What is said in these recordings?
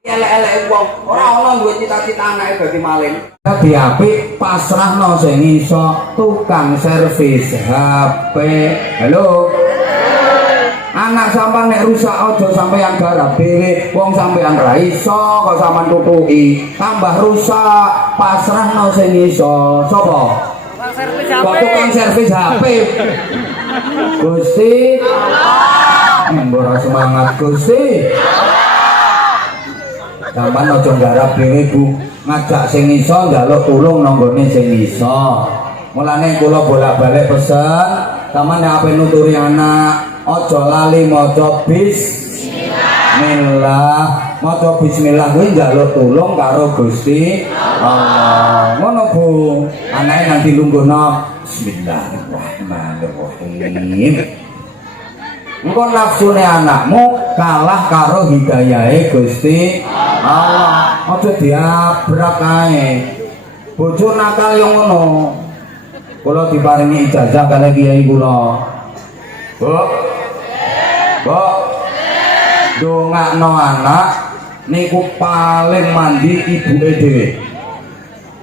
elek-elek wong ora ana duwe cita-cita anake dadi maling. Diapik pasrahno sing iso tukang servis HP. Halo. Anak sampean nek rusak aja sampean garap dhewe, wong sampean ra iso kok sampean tutuki, tambah rusak, pasrahno sing iso. Sapa? Tukang servis HP. Gusti Allah. Mbora semangat Gusti. Sampeyan aja garap dhewe Bu, ngajak sing iso njaluk tulung nang nggone sing iso. Mulane kula bolak-balik pesen, sampeyan nek ape nuturi anak, aja lali maca bismillah. Maca bismillah kuwi njaluk tulung karo Gusti Allah. Ngono Bu, anake nang dilungguhno bismillahirrahmanirrahim. Engko nafsune anakmu kalah karo hidayahe Gusti Allah. Aja diabrak kae. Bojo nakal yo ngono. Kula diparingi ijazah kali kiai kula. Bu. Bu. Dongakno anak niku paling mandi ibuke dhewe.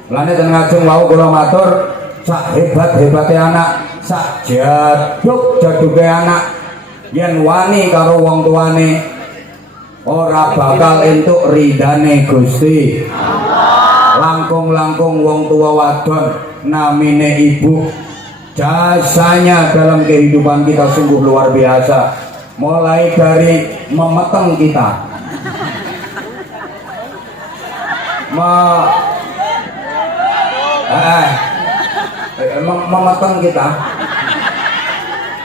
Mulane ten ngajeng wau kula matur sak hebat-hebate anak, sak jaduk-jaduke anak yen wani karo wong tuane ora bakal entuk ridane Gusti Allah. Langkung-langkung wong tua wadon namine ibu, jasanya dalam kehidupan kita sungguh luar biasa. Mulai dari memeteng kita, memeteng kita,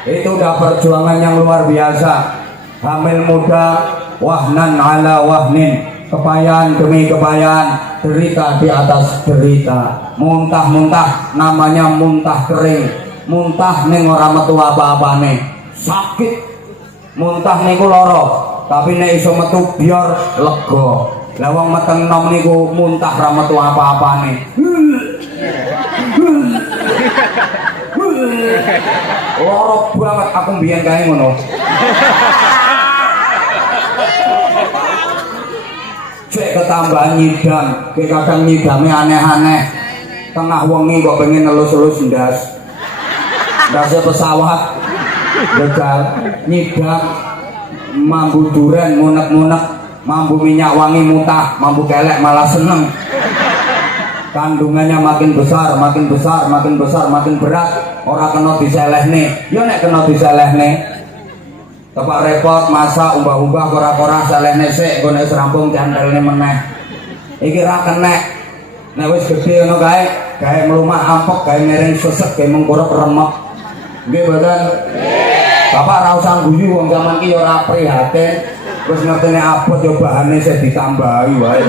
itu udah perjuangan yang luar biasa. Hamil muda, wahnan ala wahnin, kepayan demi kepayan, derita di atas derita, muntah-muntah, namanya muntah kering, muntah ning ora metu apa-apane, sakit, muntah niku lara, tapi nek iso metu biar lega. Lah wong meteng nom niku muntah ra metu apa-apane. Loro banget aku mbiyen kae ngono. Cek ketambahan nyidam, ke kadang nyidame aneh-aneh. Tengah wengi kok pengen nelus-elus ndas. Ndase pesawat gagal nyidam, mambu duren munek-munek, mambu minyak wangi muntah, mambu kelek malah seneng. Kandungannya makin besar, makin besar, makin besar, makin berat. Ora kena diselehne, ya nek kena diselehne tepak repot masak umbah-umbah kora-kora selehne sik nggo nek rampung diantelne meneh. Iki ra kenek. Nek wis gedhe ngono kae, gawe mlumak ampek, gawe miring sesek, gawe mengkurep remek. Nggih mboten? Nggih. Bapak ra usah guyu wong zaman ki ya ora prihatin. Wis ngertene abot ya bahane sing ditambahi wae.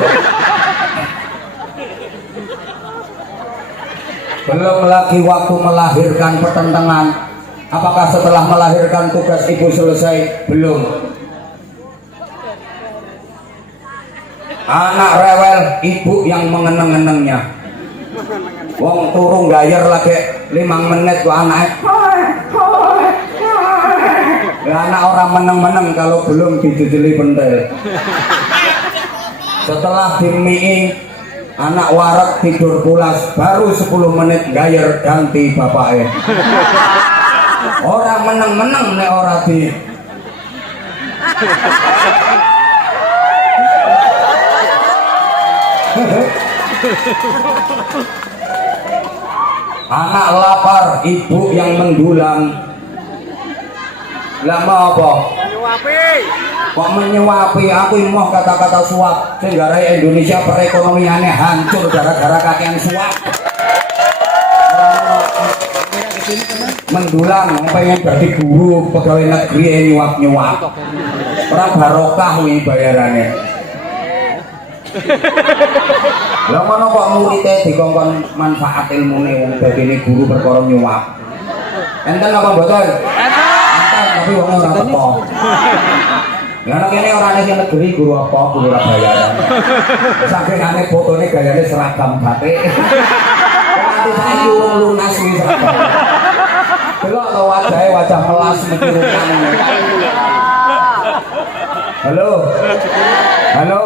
Belum lagi waktu melahirkan pertentangan. Apakah setelah melahirkan tugas ibu selesai? Belum. Anak rewel, ibu yang mengeneng-enengnya. Wong turu gayer lagi 5 menit kok anaknya. Anak orang meneng-meneng kalau belum dijejeli pentil. Setelah dimii anak warak tidur pulas, baru 10 menit gayer ganti bapaknya. Orang meneng-meneng nek ora di anak lapar, ibu yang mendulang. Lah mau apa? Menyuapi. Kok menyuapi? Aku mau kata-kata suap. Sing garai Indonesia perekonomiannya hancur gara-gara kakean suap. Mendulang, pengen jadi guru pegawai negeri nyuap-nyuap. Orang barokah wi bayarannya. Lah mana kok muridnya dikongkon manfaat ilmune wong dadine guru perkara nyuap. Enten apa mboten? Tapi wong ora teko. Ya nek kene ora nek negeri guru apa guru ora bayaran. Saking ane fotone gayane seragam batik. Nanti saiki urung lunas iki seragam. Delok to wajahe wajah melas metirukan. Halo. Halo.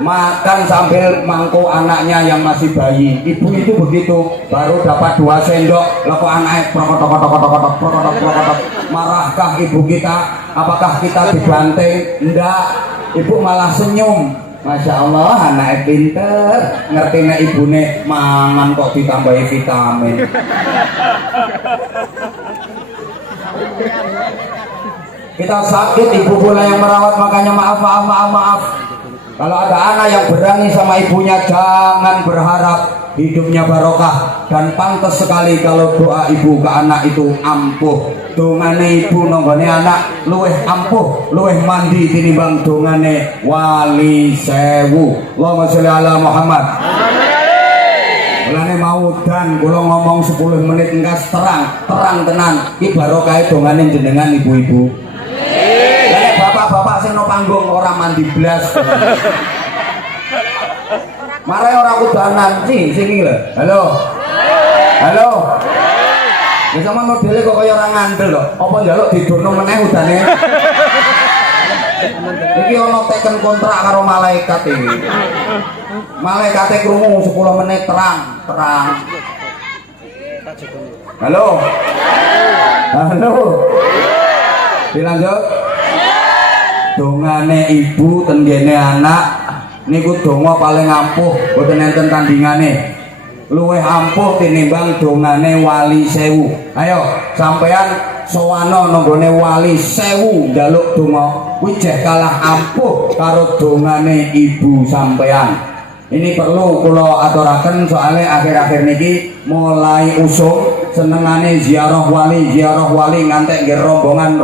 makan sambil mangkuk anaknya yang masih bayi. Ibu itu begitu, baru dapat 2 sendok, lalu anaknya prokotok. Marahkah ibu kita? Apakah kita dibanting? Enggak, ibu malah senyum. Masya Allah, anaknya pinter, ngerti nek ibune mangan kok ditambahi vitamin. Kita sakit, ibu pula yang merawat, makanya maaf. Kalau ada anak yang berani sama ibunya, jangan berharap hidupnya barokah. Dan pantas sekali kalau doa ibu ke anak itu ampuh. Dongane ibu nonggone anak luweh ampuh, luweh mandi tinimbang dongane wali sewu. Allahumma sholli ala Muhammad. Mulane mau dan kula ngomong 10 menit engkas terang tenan. Iki barokah dongane jenengan ibu-ibu. Bapak-bapak sing no panggung ora mandi blas. Marai ora kudanan sing iki lho. Halo. Ya sama modele kok kaya ora ngandel lho. Apa njaluk didono meneh udane? Iki ana teken kontrak karo malaikat iki. Malaikate krungu 10 menit terang. Halo. Dilanjut. Dongane ibu tenggene anak niku donga paling ampuh, boten enten tandingane. Luwih ampuh tinimbang dongane wali sewu. Ayo sampean sowana nanggone wali sewu njaluk donga kuwi jeh kalah ampuh karo dongane ibu sampean. Ini perlu kula aturaken soalnya akhir-akhir niki mulai usum senengane ziarah wali ngantek nggih rombongan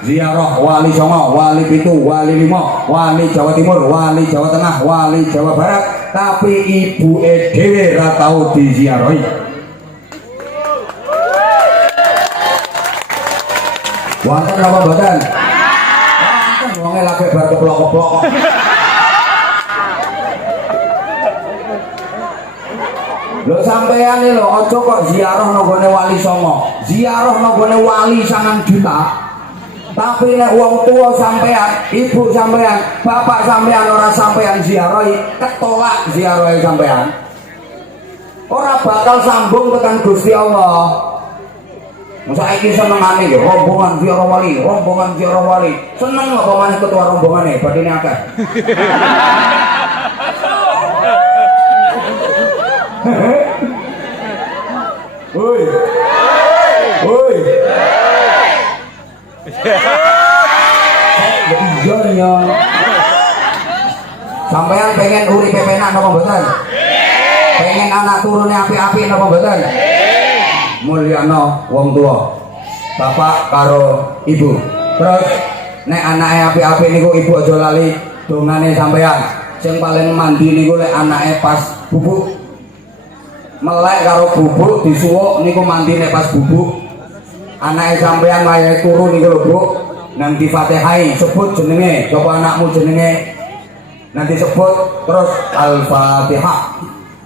ziarah wali Songo, wali Pitu, wali Limo, wali Jawa Timur, wali Jawa Tengah, wali Jawa Barat, tapi ibu dhewe ra tau diziarahi. Wonten apa mboten? Wonten wonge lagi bar keplok-keplok. Lho sampean lho aja kok ziarah nanggone wali Songo, ziarah nanggone wali 9 juta. Tapi nek wong tua sampean, ibu sampean, bapak sampean ora sampean ziarahi, ketolak ziarahi sampean. Ora bakal sambung tekan Gusti Allah. Masa iki senengane ya rombongan ziarah wali. Seneng apa maneh ketua rombongane badine akeh. Woi. Iya. Sampean pengen uripe penak napa mboten? Pengen anak turune api-api napa mboten? Mulyana wong tua. Bapak karo ibu. Terus nek anake api-api niku ibu aja lali dongane sampean. Sing paling mandi niku lek anake pas bubuk. Melek karo bubuk disuwuk niku mandi nek pas bubuk. Anake sampean wayahe turu niku lho, Bu. Nang di Fatihah sebut jenenge, coba anakmu jenenge. Nanti sebut terus Al-Fatihah.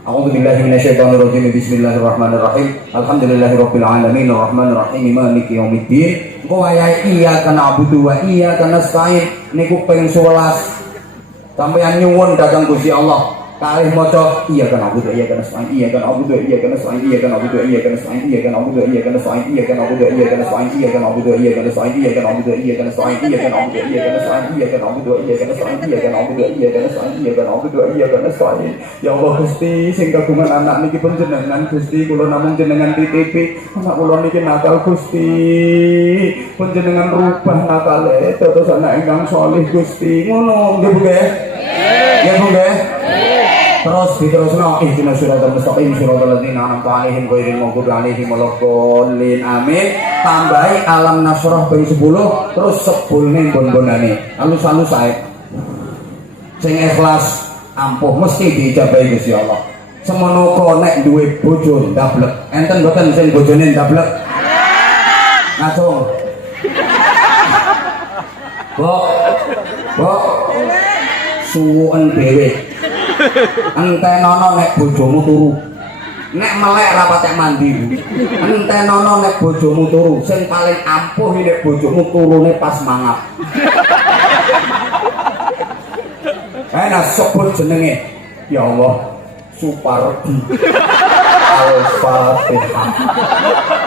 A'udzu billahi minasyaitonir rajim. Bismillahirrahmanirrahim. Alhamdulillahirabbil alamin arrahmanir rahim maliki yaumiddin. Engko wayahe iyyaka na'budu wa iyyaka nasta'in niku ping 11. Sampeyan nyuwun dhateng Gusti Allah. Kalih maca iyyaka na'budu wa iyyaka nasta'in, iyyaka na'budu wa iyyaka nasta'in, iyyaka na'budu wa iyyaka nasta'in, iyyaka na'budu wa iyyaka nasta'in, iyyaka na'budu wa iyyaka nasta'in, iyyaka na'budu wa iyyaka nasta'in, iyyaka na'budu wa iyyaka nasta'in, iyyaka na'budu wa iyyaka nasta'in, iyyaka na'budu wa iyyaka nasta'in, iyyaka na'budu wa iyyaka nasta'in, iyyaka na'budu wa iyyaka nasta'in. Ya Allah Gusti, sing kagungan anak niki panjenengan Gusti, kula namung jenengan titipi. Anak kula niki nakal Gusti. Panjenengan rubah nakale dados anak ingkang saleh Gusti. Ngono nggih Bu nggih? Nggih Bu nggih? Terus diterusno ihdinas siratal mustaqim siratal ladzina an'amta 'alaihim ghairil maghdubi 'alaihim waladdallin. Amin. Tambahi alam nasrah ping 10 terus sebulne bon-bonane. Alus-alus ae. Sing ikhlas ampuh mesti diijabahi Gusti Allah. Semono kok nek duwe bojo ndablek. Enten mboten sing bojone ndablek? Ngacung. Bok. Suwun dhewe. Entenono nek bojomu turu. Nek melek ra patek mandi. Entenono nek bojomu turu. Sing paling ampuh nek bojomu turune pas mangap. Enak sebut jenenge. Ya Allah, Supardi. Al-Fatihah.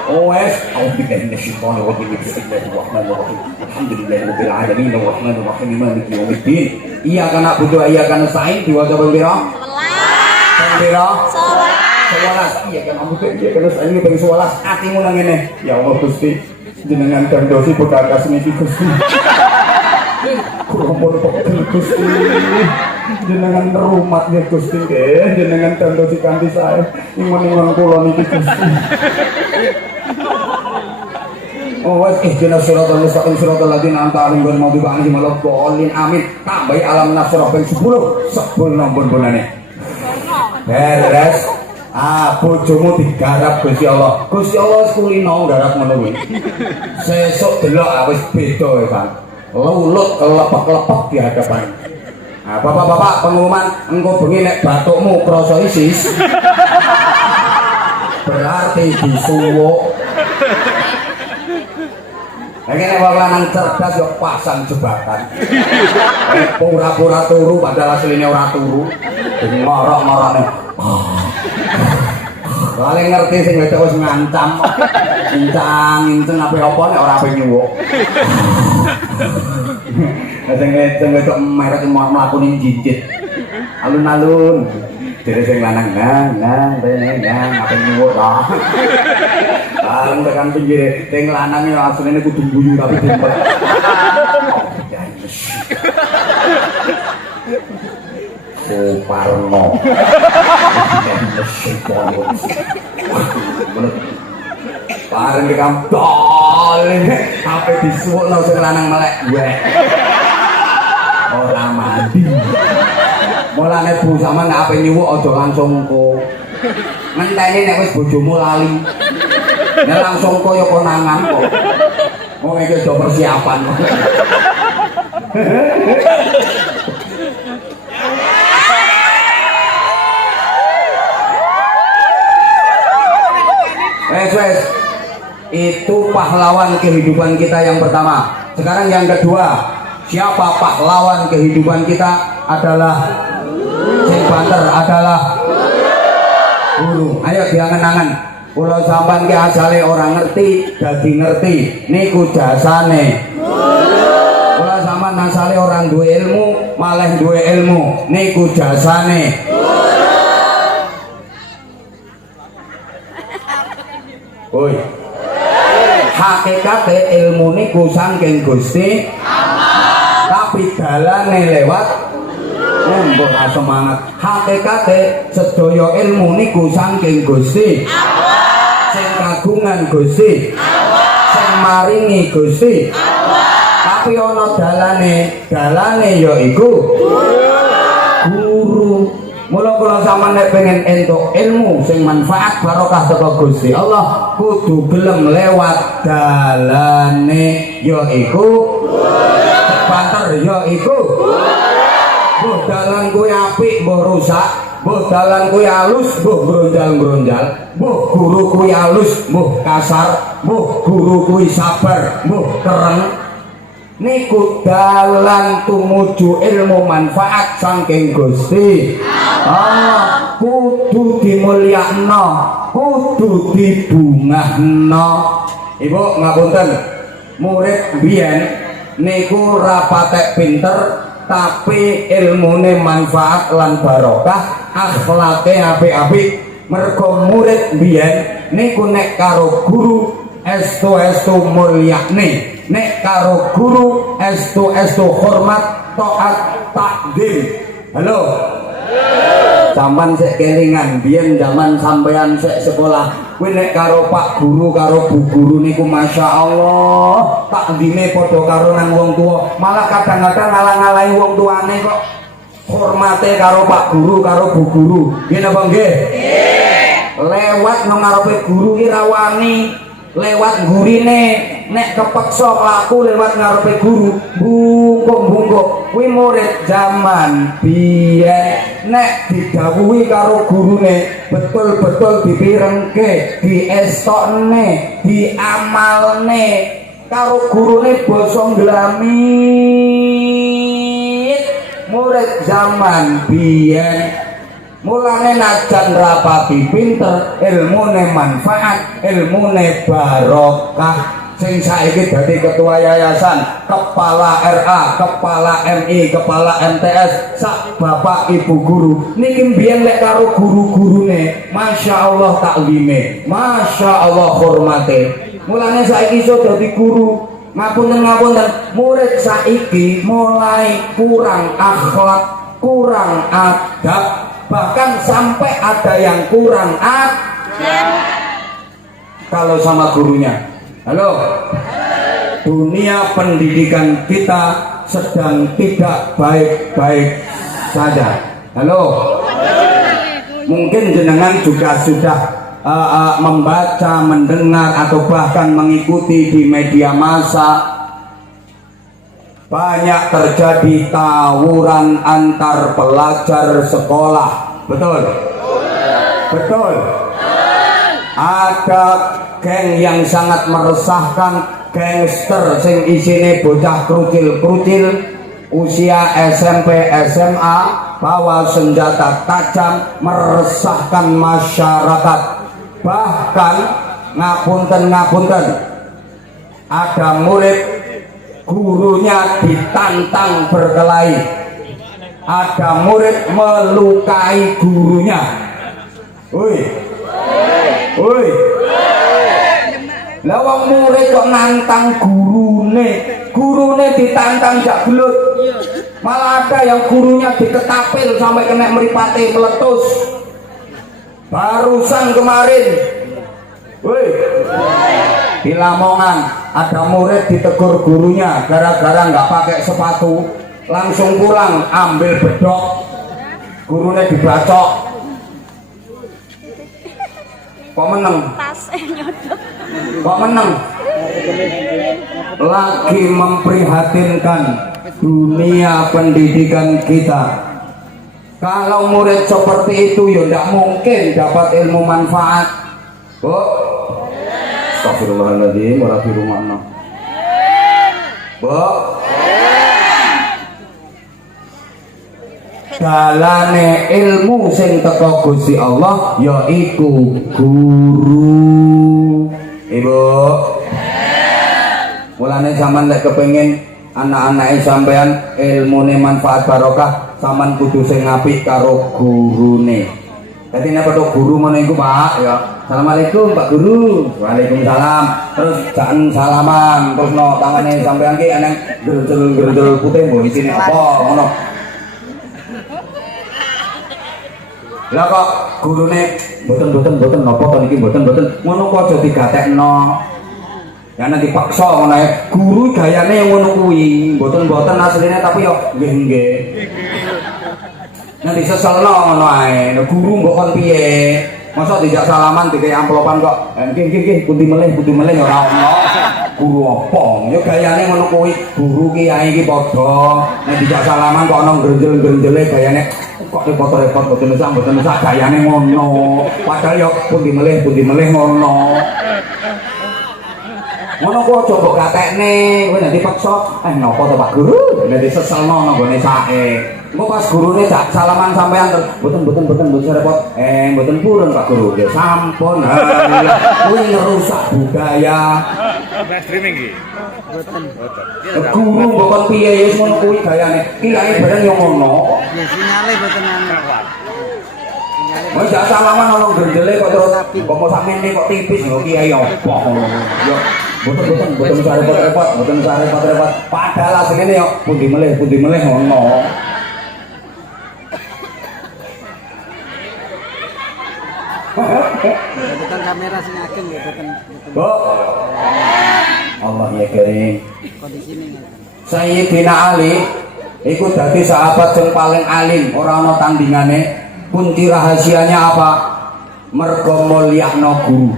Wes, auzubillahi minasyaitonir rajim. Bismillahirrahmanirrahim. Alhamdulillahirabbil alamin arrahmanir rahim maliki yaumiddin. Iyyaka na'budu wa iyyaka nasta'in. Diwaca pira? 11. Pira? 11. Iya kan na'budu iya kan nasta'in ping 11. Atimu nang ngene. Ya Allah Gusti, jenengan gandosi pegagas niki Gusti. Kulo pun peken Gusti. Jenengan rumat ya Gusti nggih, jenengan gandosi kanthi sae. Ingon-ingon kula niki Gusti. Oh wes ihdinas siratal mustaqim siratal ladzina an'amta 'alaihim ghairil maghdubi 'alaihim waladdallin amin. Tambahi alam nasrah ping 10 nombor-nomborane. Beres. Bojomu digarap Gusti Allah. Gusti Allah wis kulino garap ngono kuwi. Sesuk delok wis beda ya, Bang. Lulut kelepek-kelepek di hadapan. Nah, bapak-bapak pengumuman engko bengi nek batukmu krasa isis. Berarti disuwuk. Nek wong lanang cerdas yo pasang jebakan. Pura-pura turu padahal asline ora turu. Ngorok-ngorokne. Paling ngerti sing wedok wis ngancam. Incang-inceng apa nek ora ape nyuwuk. Sing wedok merek mau mlakune jinjit. Alun-alun. Dere sing lanang nang ape nyuwuk ta. Bareng tekan pinggire sing lanang yo asline kudu guyu tapi dimpet. Parno. Bareng di kampol apa disuwukno sing lanang melek gue. Ora mandi. Mulane Bu sampean nek ape nyuwuk aja langsung engko. Ngenteni nek wis bojomu lali. Nek langsung kaya konangan kok. Wong iki do persiapan. Wes, itu pahlawan kehidupan kita yang pertama. Sekarang yang kedua, siapa pahlawan kehidupan kita? Adalah sing banter, adalah guru. Ayo diangen-angen. Kula sampean ki asale ora ngerti, dadi ngerti. Niku jasane. Kula sampean asale ora duwe ilmu, malah duwe ilmu. Niku jasane. Woi. Hakikate ilmu niku saking Gusti Allah. Tapi dalane lewat mbok semangat. Hakikate sedaya ilmu niku saking Gusti Allah. Sing kagungan Gusti Allah. Sing maringi Gusti Allah. Tapi ana dalane yaiku guru. Mula kula sampeyan nek pengen entuk ilmu sing manfaat barokah saka Gusti Allah kudu gelem lewat dalane yaiku banter yaiku mbuh dalan kuwi apik mbuh rusak mbuh dalan kuwi alus mbuh gronjal-gronjal mbuh guru kuwi alus mbuh kasar mbuh guru kuwi sabar mbuh kereng niku dalan tumuju ilmu manfaat saking Gusti Allah. Kudu dimulyakno, kudu dibungahno. Ibu ngapunten, murid biyen niku ra patek pinter tapi ilmune manfaat lan barokah, akhlake apik-apik. Mergo murid biyen niku nek karo guru estu mulyakne. Nek karo guru estu hormat taat takdim. Halo. Zaman sik kelingan biyen zaman sampean sik sekolah kuwi nek karo Pak Guru karo Bu Guru niku masyaallah takdime padha karo nang wong tua, malah kadang-kadang ngalang-alangi wong tuane kok hormate karo Pak Guru karo Bu Guru. Nggih napa nggih? Nggih. Lewat nang ngarepe guru ki rawani lewat gurine nek kepeksa laku lewat ngarepe guru bungkuk kuwi murid zaman biyen nek didhawuhi karo gurune betul-betul dipirengke diestokne diamalne karo gurune basa nglamit murid zaman biyen. Mulane najan rapati pinter, ilmune manfaat, ilmune barokah. Sing saiki dadi ketua yayasan, kepala RA, kepala MI, kepala MTS, sak bapak ibu guru. Niki mbiyen lek karo guru-gurune, Masya Allah taklime, Masya Allah hormate. Mulane saiki iso dadi guru. Ngapunten, murid saiki mulai kurang akhlak, kurang adab, bahkan sampai ada yang kurang kalau sama gurunya. Halo, dunia pendidikan kita sedang tidak baik-baik saja. Halo, mungkin jenengan juga sudah membaca, mendengar atau bahkan mengikuti di media massa. Banyak terjadi tawuran antar pelajar sekolah. Betul? Betul. Ada geng yang sangat meresahkan, gangster sing isine bocah krucil-krucil usia SMP SMA bawa senjata tajam meresahkan masyarakat. Bahkan ngapunten ada murid gurunya ditantang berkelahi, ada murid melukai gurunya. Woi, lah wong murid kok nantang gurune ditantang jak gelut. Malah ada yang gurunya diketapil sampai kena mripate meletus. Barusan kemarin, woi, di Lamongan ada murid ditegur gurunya gara-gara nggak pakai sepatu, langsung pulang ambil bedok, gurunya dibacok. Kok menang? Kok menang? Lagi memprihatinkan dunia pendidikan kita. Kalau murid seperti itu ya tidak mungkin dapat ilmu manfaat. Bu, astagfirullahaladzim, warahmatullahi. Bu, dalane ilmu sing teko Gusti Allah yaiku guru. Ibu, mulane zaman lek kepengin anak-anake sampean ilmune manfaat barokah, sampean kudu sing apik karo gurune. Dadi nek padha guru ngono iku, Pak, ya. Assalamualaikum Pak Guru. Waalaikumsalam. Terus jangan salaman, terus no tangane sampean ki eneng gerudul putih mbok isine apa ngono. Lah kok gurune mboten napa to niki mboten ngono kok aja digatekno. Ya nek dipaksa ngono ae. Guru gayane yang ngono kuwi, mboten asline tapi yo nggih. Nek diseselno ngono ae. Nek guru mbok kon piye? Masa tidak salaman dikei amplopan kok. Nggih, pundi meleh ora ono. Guru apa? Ya gayane ngono kuwi. Guru kiai iki padha. Nek tidak salaman kok ono grenjel-grenjele gayane kok repot-repot mboten usah gayane ngono. Padahal ya pundi meleh ngono. Ngono kok aja mbok gatekne, kowe nek dipaksa, napa to Pak Guru? Nek diseselno nang gone sae. Engko pas gurune jak salaman sampean mboten repot. Mboten purun Pak Guru. Ya sampun. Kuwi ngerusak budaya. Streaming iki. Mboten. Guru mbok piye wis ngono kuwi gayane. Kiai bareng yo ngono. Ya sinyale mboten anu. Wis jak salaman ono gendele kok terus kok mau sakmene kok tipis lho kiai apa ngono. Yo mboten usah repot. Padahal asline yo pundi meleh ngono. Bukan kamera sing ageng ya, bukan. Bu. Allah ya karim. Kondisine. Sayyidina Ali iku dadi sahabat yang paling alim, ora ana tandingane. Kunci rahasianya apa? Mergo mulyakno guru.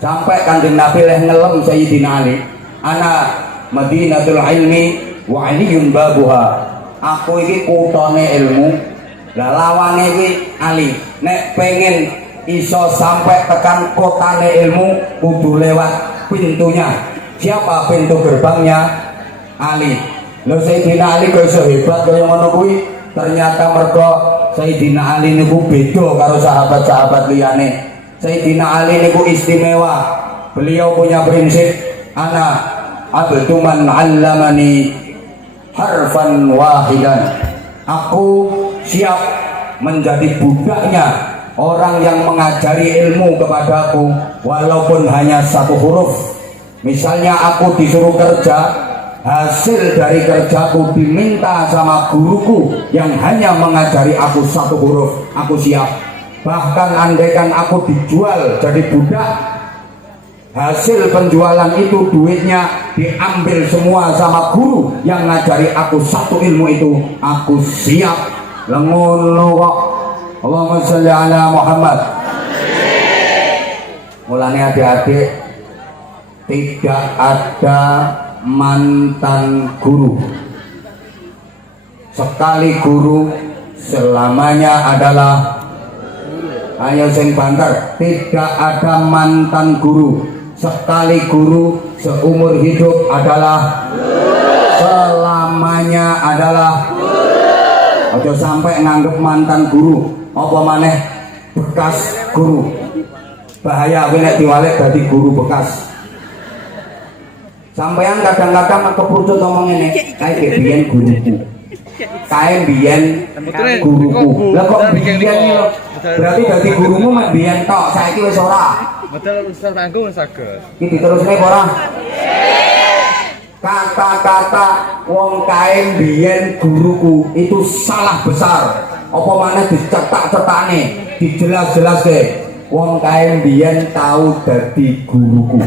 Sampai Kanjeng Nabi leh ngelem Sayyidina Ali, ana Madinatul ilmi wa aliyun babuha. Aku iki kutane ilmu, lah lawane iki Ali. Nek pengen iso sampai tekan kotane ilmu kudu lewat pintunya. Siapa pintu gerbangnya? Ali. Lho Sayyidina Ali kok iso hebat kaya ngono kuwi? Ternyata mergo Sayyidina Ali niku beda karo sahabat-sahabat liyane. Sayyidina Ali niku istimewa. Beliau punya prinsip, ana abdu man 'allamani harfan wahidan. Aku siap menjadi budaknya orang yang mengajari ilmu kepadaku walaupun hanya satu huruf. Misalnya aku disuruh kerja, hasil dari kerjaku diminta sama guruku yang hanya mengajari aku satu huruf, aku siap. Bahkan andaikan aku dijual jadi budak, hasil penjualan itu duitnya diambil semua sama guru yang ngajari aku satu ilmu itu, aku siap. Lengono kok. Allahumma sholli ala Muhammad. Mulanya adik-adik, tidak ada mantan guru. Sekali guru selamanya adalah, ayo sing banter, tidak ada mantan guru. Sekali guru seumur hidup adalah, selamanya adalah. Ojo sampai nganggep mantan guru apa maneh bekas guru. Bahaya nek diwalek dadi guru bekas. Sampeyan kadang-kadang kepucuk ngomong ngene, kae biyen guruku. Kae biyen guruku. Lah kok biyen iki lho. Berarti dadi gurumu mek biyen tok, saiki wis ora. Betul Ustaz Tanggung saged. Iki diterusne apa ora? Kata-kata wong kae biyen guruku itu salah besar. Apa maneh dicetak-cetakne, dijelas-jelaske. Wong kae biyen tau dadi guruku.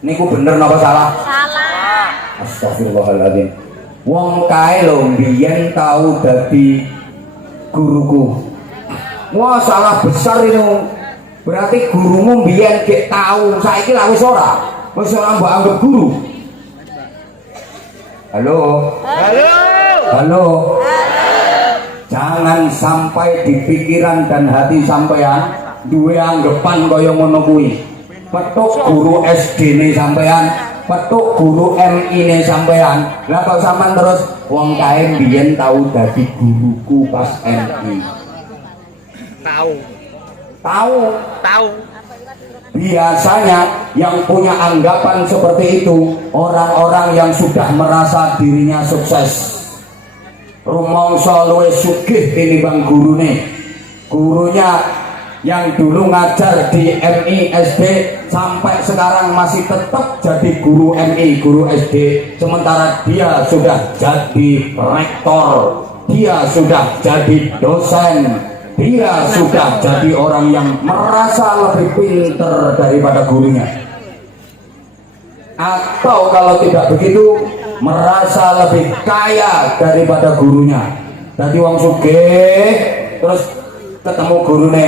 Niku bener napa salah? Salah. Astagfirullahaladzim. Wong kae lho biyen tau dadi guruku. Wah, salah besar itu. Berarti gurumu biyen gek tahu, saiki lah wis ora. Wis ora mbok anggap guru. Halo. Halo. Halo. Jangan sampai di pikiran dan hati sampean duwe anggapan kaya ngono kuwi. Petuk guru SD ne sampean, petuk guru MI ne sampean. Lah kok sampean terus wong kae biyen tahu dadi guruku pas MI. Tahu. Biasanya yang punya anggapan seperti itu orang-orang yang sudah merasa dirinya sukses. Rumangsa luwih sugih tinimbang gurune. Gurunya yang dulu ngajar di MI SD sampai sekarang masih tetap jadi guru MI, guru SD, sementara dia sudah jadi rektor, dia sudah jadi dosen, dia sudah jadi orang yang merasa lebih pintar daripada gurunya. Atau kalau tidak begitu, merasa lebih kaya daripada gurunya. Jadi wong sugih terus ketemu gurune,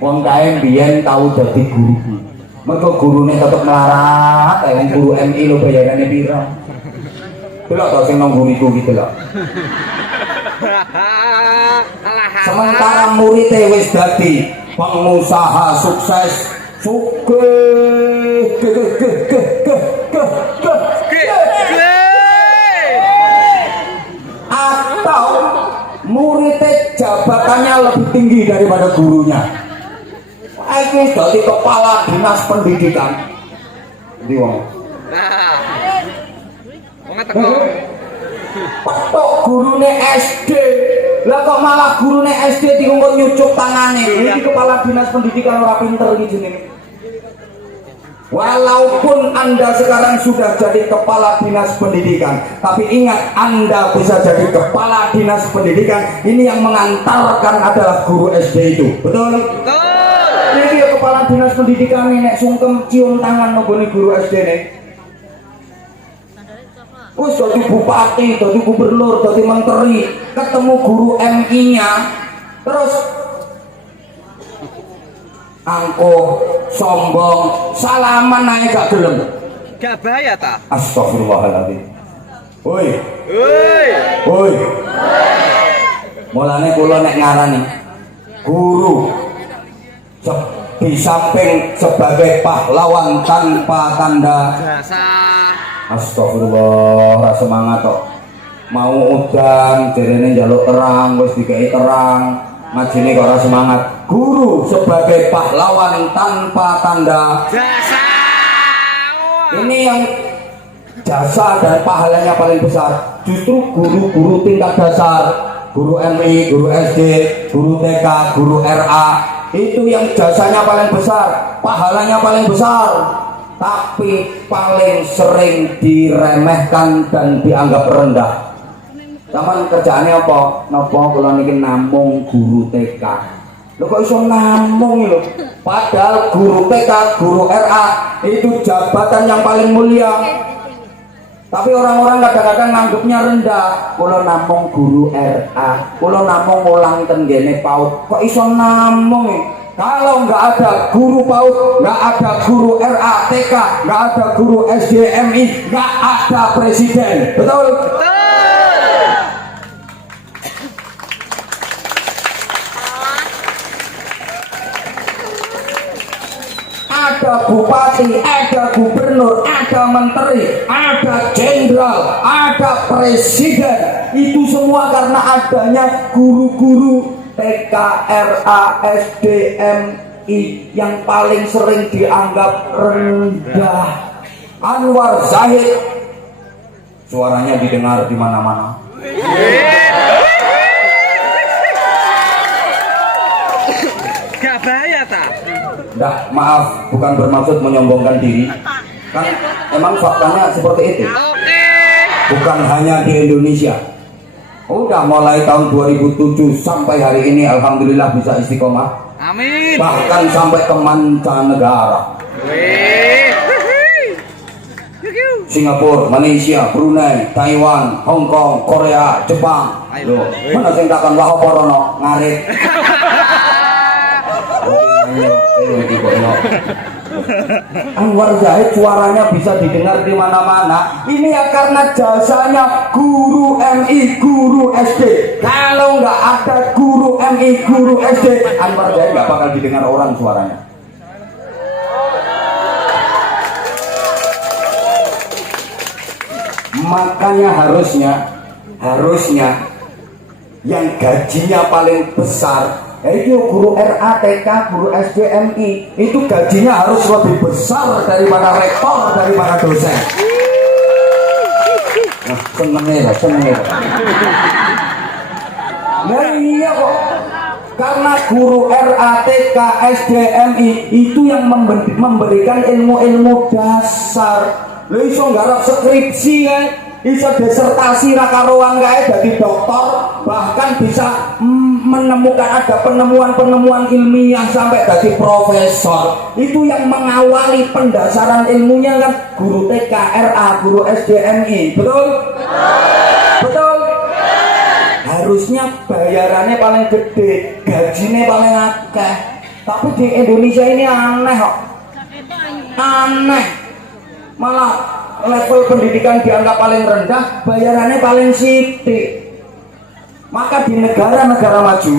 wong kae biyen tau dadi guruku. Mergo gurune tetep melarat, wong guru MI lo bayarane piro? Delok to sing nang guriku gitu lho. Sementara muridé wis dadi pengusaha sukses, sugih, atau muridé jabatannya lebih tinggi daripada gurunya. Iki dadi kepala dinas pendidikan. Ndi wong? Wong teko. Petok gurune SD. Lah kok malah gurune SD dikongkon nyucuk tangane. Iki kepala dinas pendidikan ora pinter iki jenenge. Walaupun Anda sekarang sudah jadi kepala dinas pendidikan, tapi ingat Anda bisa jadi kepala dinas pendidikan, ini yang mengantarkan adalah guru SD itu. Betul? Betul. Ini ya kepala dinas pendidikan ini nek sungkem cium tangan nggone guru SD nih. Wis dadi bupati, dadi gubernur, dadi menteri, ketemu guru MI-nya, terus angkuh, sombong, salaman naik gak gelem. Gak bahaya ta? Astagfirullahaladzim. Woi. Woi. Woi. Mulane kula nek ngarani guru di samping sebagai pahlawan tanpa tanda jasa, Astagfirullah, ora semangat kok. Mau udan, jarene njaluk terang, wis dikei terang. Ngajine kok ora semangat. Guru sebagai pahlawan tanpa tanda Jasa. ini yang jasa dan pahalanya paling besar. Justru guru-guru tingkat dasar, guru MI, guru SD, guru TK, guru RA, itu yang jasanya paling besar, pahalanya paling besar, tapi paling sering diremehkan dan dianggap rendah. Zaman kerjaannya apa? Napa kula niki namung guru TK. Lho kok iso namung lho? Padahal guru TK, guru RA itu jabatan yang paling mulia. Tapi orang-orang kadang-kadang nganggepnya rendah. Kula namung guru RA, kula namung mulang tenggene PAUD. Kok iso namung? Kalau nggak ada guru PAUD, nggak ada guru RA, TK, nggak ada guru SDMI, nggak ada presiden. Betul? Ada bupati, ada gubernur, ada menteri, ada jenderal, ada presiden. Itu semua karena adanya guru-guru TK, RA, SDMI yang paling sering dianggap rendah. Anwar Zahid, suaranya didengar di mana-mana. Gak bahaya tak? Nggak, maaf, bukan bermaksud menyombongkan diri. Kan emang faktanya seperti itu. Oke. Bukan hanya di Indonesia. Udah mulai tahun 2007 sampai hari ini alhamdulillah bisa istiqomah. Amin. Bahkan sampai ke mancanegara. Wih. Singapura, Malaysia, Brunei, Taiwan, Hong Kong, Korea, Jepang. Loh, mana sing takon wah apa rono ngarit. Anwar Zahid suaranya bisa didengar di mana-mana. Ini ya karena jasanya guru MI, guru SD. Kalau nggak ada guru MI, guru SD, Anwar Zahid nggak bakal didengar orang suaranya. Makanya harusnya yang gajinya paling besar itu guru RA, TK, guru SDMI, itu gajinya harus lebih besar daripada rektor, daripada dosen. Nah, senengnya. Nah iya kok, karena guru RA, TK, SDMI itu yang memberikan ilmu-ilmu dasar. Lha iso nggarap skripsi kan, iso disertasi ra karuan kae dadi doktor, bahkan bisa menemukan ada penemuan-penemuan ilmiah sampai jadi profesor. Itu yang mengawali pendasaran ilmunya kan guru TK, RA, guru SDMI. Betul? Betul? Harusnya bayarannya paling gede, gajinya paling akeh. Tapi di Indonesia ini aneh kok. Aneh. Malah level pendidikan dianggap paling rendah, bayarannya paling sithik. Maka di negara-negara maju,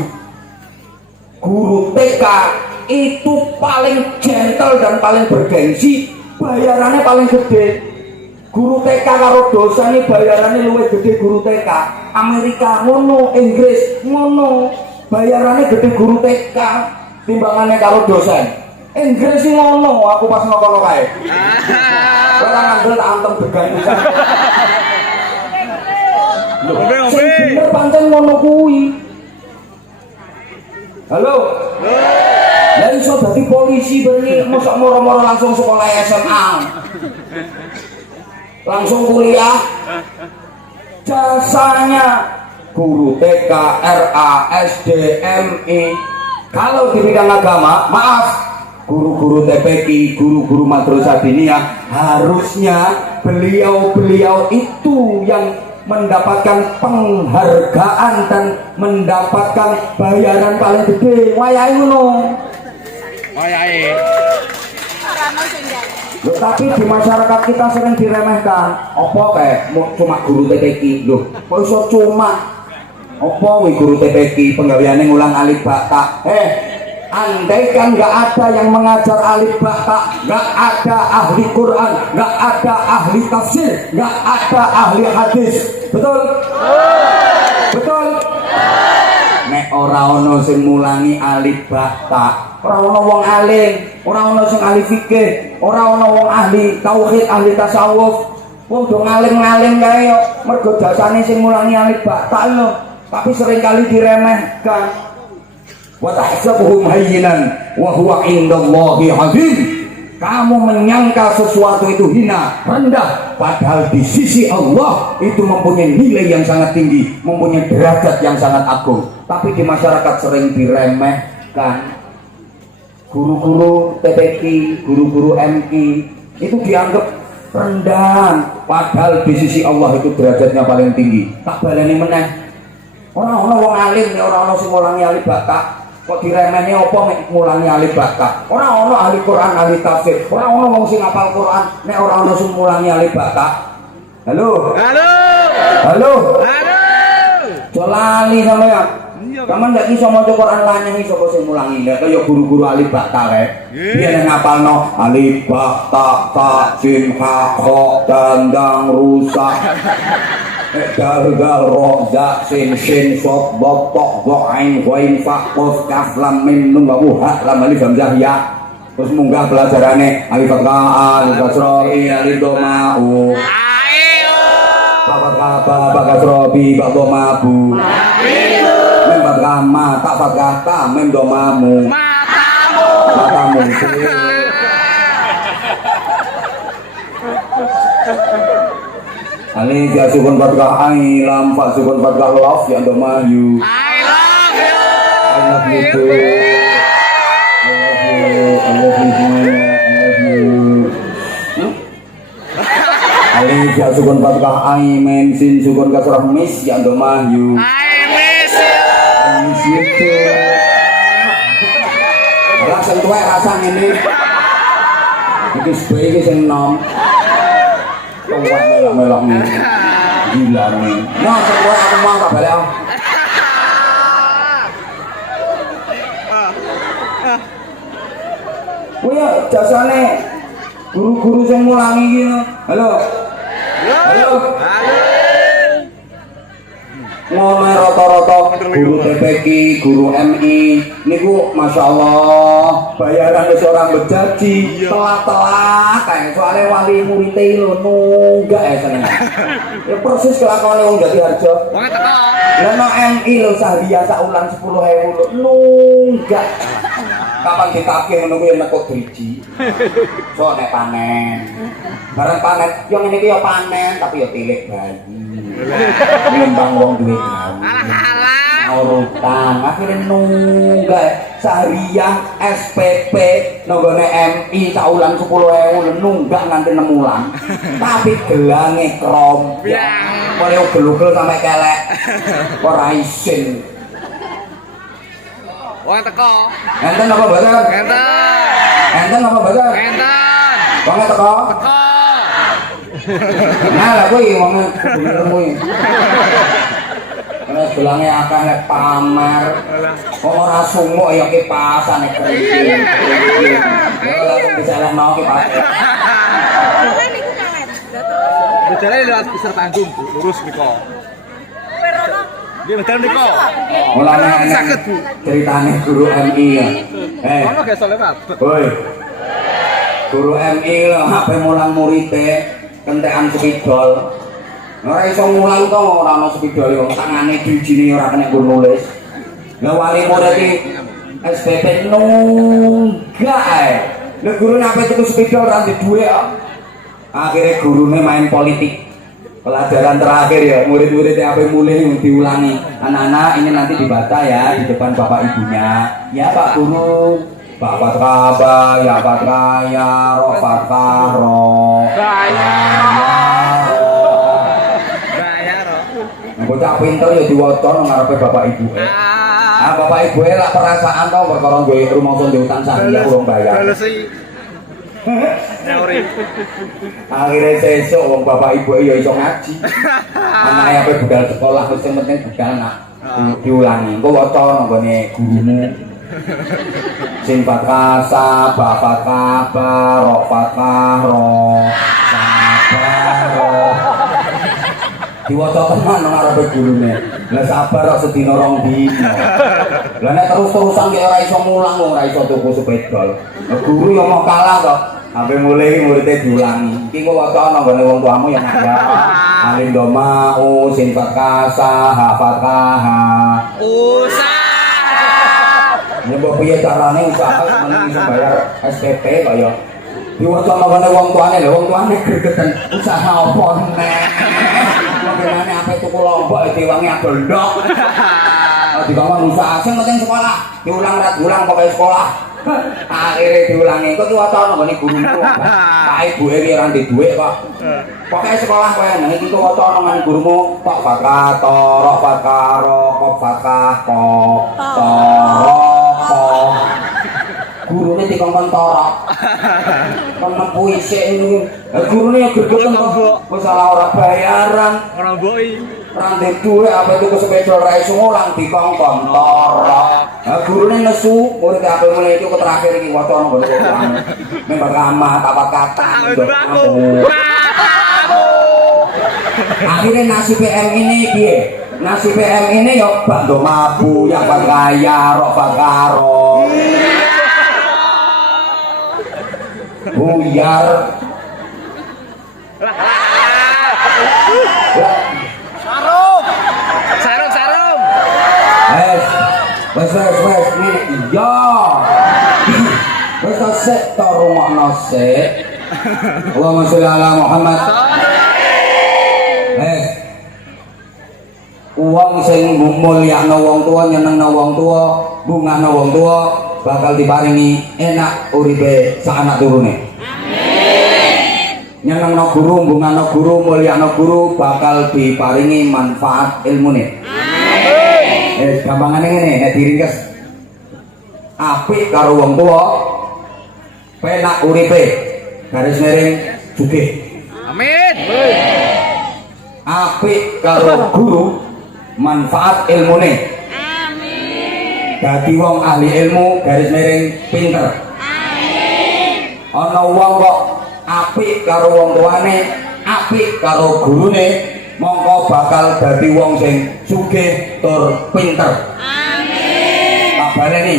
guru TK itu paling gentle dan paling bergengsi, bayarannya paling gede. Guru TK karo dosen ini bayarannya luwih gede guru TK. Amerika ngono, Inggris ngono, bayarannya gede guru TK timbangannya karo dosen. Inggris sih ngono, aku pas ngono kae. Ora ngandel antem degan pisan. Sing bener pancen ngono kuwi. Halo. Lah iso dadi polisi beri mosok moro-moro langsung sekolah SMA. Langsung kuliah. Jasanya guru TK, RA, SDMI. Kalau di bidang agama, maaf, guru-guru TPQ, guru-guru madrasah diniyah, harusnya beliau-beliau itu yang mendapatkan penghargaan dan mendapatkan bayaran paling gede. Wayahe ngono. Wayahe. Tapi di masyarakat kita sering diremehkan. Apa kayak cuma guru TPQ? Loh, kok iso cuma? Apa wi guru TPQ penggaweane ngulang alif ba ta? Andaikan nggak ada yang mengajar alif bata, nggak ada ahli Quran, nggak ada ahli tafsir, nggak ada ahli hadis. Betul? Betul? Nek ora ono sing mulangi alif bata, ora ono wong alim, ora ono sing ahli fikih, ora ono wong ahli tauhid, ahli tasawuf. Wong do ngalim-ngalim kae yo mergo jasane sing mulangi alif bata lho, tapi seringkali diremehkan. Wa tahsabuhum hayyinan wa huwa indallahi azim. Kamu menyangka sesuatu itu hina, rendah, padahal di sisi Allah itu mempunyai nilai yang sangat tinggi, mempunyai derajat yang sangat agung. Tapi di masyarakat sering diremehkan. Guru-guru TPQ, guru-guru MI itu dianggap rendah, padahal di sisi Allah itu derajatnya paling tinggi. Tak baleni meneh. Orang wong alim, orang sing mulangi alif bata. Kok diremehne apa nek mulangi alif bata? Ora ono ahli Quran, ahli tafsir. Ora ono wong sing hafal Quran nek ora ono sing mulangi alif bata. Halo. Halo. Halo. Halo. Jolali sampean. Kamu ndak iso maca Quran lanang iso kok sing mulangi. Nek kaya guru-guru alif bata kae. Biyen ngapalno alif bata ta jim ha kha dan dang rusak. Dal roza sin sod bot tok do ain ghain fa qaf kaf lam mim nun wa ha lam alif hamzah ya. Terus munggah pelajarane alif fathah alif kasra alif doma u ayo bapak apa bapak kasra bi bapak doma bu mem fathah ma tak fathah ta mem doma mu matamu alif ya sukun fathah ain lam fa sukun fathah love ya doma you I love you too. I love you. Alif ya sukun fathah ain mem sin sukun kasrah mis ya doma you I miss you too. Rasane tuwek rasane ini. Iki sebagai sing nom. Tuwek melok-melok nih. Gila nih. Nah, semua aku mau tak balik. Kuya jasane guru-guru sing mulangi iki. Halo. Halo. Ngono rata-rata guru TPQ, guru MI niku masyaallah bayaran wis ora bejaji, telat-telat kae soalé wali murid-e lho nunggak ya seneng. Ya persis kelakuane wong Jatiharjo. Wong teko. Lah no MI lho Sahriya sak ulang 10.000 lho nunggak. Kapan ditagih ngono kuwi nekuk driji. Sok nek panen. Bareng panen, yo ngene iki yo panen tapi yo tilik bayi. Nimbang wong duwe alah urutan akhirnya nunggak Sahriya SPP nonggone MI saulan 10.000 nunggak nganti 6 wulan tapi gelange krom boleh gelugel sampai kelek ora isin. Wong teko. Enten apa badan? Enten apa badan? Wong teko. Nah lah kuwi wong kuwi. Nek belange akeh nek pamer. Kok ora sumuk ya kipasane keri. Ora bisa lek mau kipas. Bicara lewat pisar panggung, lurus niko. Dia betul niko. Mulane sakit Bu. Ceritane guru MI ya. Ono gak iso lewat. Woi. Guru MI lho HP mulang murite kentekan spidol. Ora iso mulang to ora ono spidol wong tangane dijine ora kena nggo nulis. Lah wali murid iki SPP nunggak ae. Lah guru nape tuku spidol ora duwe kok. Akhirnya gurune main politik. Pelajaran terakhir ya, murid-muridnya apa mulai diulangi. Anak-anak ini nanti dibaca ya di depan bapak ibunya. Ya Pak Guru, Bapak Kaba, ya Pak Kaya, Roh Fatkah, Roh bocah pinter ya diwaca nang ngarepe bapak ibu. Ah bapak ibu lak perasaan to perkara duwe rumangsa duwe utang Sahriya urung bayar. Teori. Akhirnya sesuk wong bapak ibu ya iso ngaji. Anake ape budal sekolah wis penting budal nak diulangi. Engko waca nang gone gurumu. Sin fatkasa ba fatkaba ro fatkaro sabaro diwaca tenan nang arepe gurune. Lah sabar kok sedina rong dina. Lah nek terus-terusan ki ora iso mulang ora iso tuku sepeda. Lah guru yo mau kalah kok. Sampai mulai iki muridé diulangi. Iki kok waca ana nggone wong tuamu yang ada. Alindoma sin fatkasa ha fatkaha. Usaha. Nyebut piye carane usaha meneng iso bayar SPP kok ya. Diwaca ana nggone wong tuane lho, wong tuane gregeten usaha apa nek. Bagaimana apa tuku lombok diwangi abeldok. Dikongkon usaha sing penting sekolah. Diulang pokoke sekolah. Akhirnya diulangi kok diwaca ana nggone gurumu. Pak ibuke ki ora ndek dhuwit kok. Pokoke sekolah kowe nang iki kok waca ana nang gurumu tok bakato, rok bakaro, kok bakah, kok torok. Gurune dikongkon torok. Kon nempu isik ini. Gurune ya gregeten kok. Wis salah ora bayaran. Ora mboki. Ora ndek dhuwit apa tuku sepeda ora iso ngulang dikongkon torok. Nah gurune nesu, murid kabeh mulai itu ke terakhir iki waca nang nggon kok. Memang ramah tapat kata. Akhirnya nasib PM ini piye? Nasib PM ini yo bando mabu, ya kaya, rok bakaro. Buyar. Sarung. Wes ini iya. Wes sik to rumakno sik. Allahumma sholli ala Muhammad. Uang sing mulyakno wong tuwa, nyenengno wong tuwa, bungahno wong tuwa bakal diparingi enak uripe sak anak turune. Amin. Nyenengno guru, bungahno guru, mulyakno guru bakal diparingi manfaat ilmune. Amin. Gampangane ngene, nek diringkes apik karo wong tuwa, penak uripe, garis miring sugih. Amin. Apik karo guru, manfaat ilmune. Amin. Dadi wong ahli ilmu garis miring pinter. Amin. Ana wong kok apik karo wong tuane, apik karo gurune, mongko bakal dadi wong sing sugih tur pinter. Amin. Tak baleni.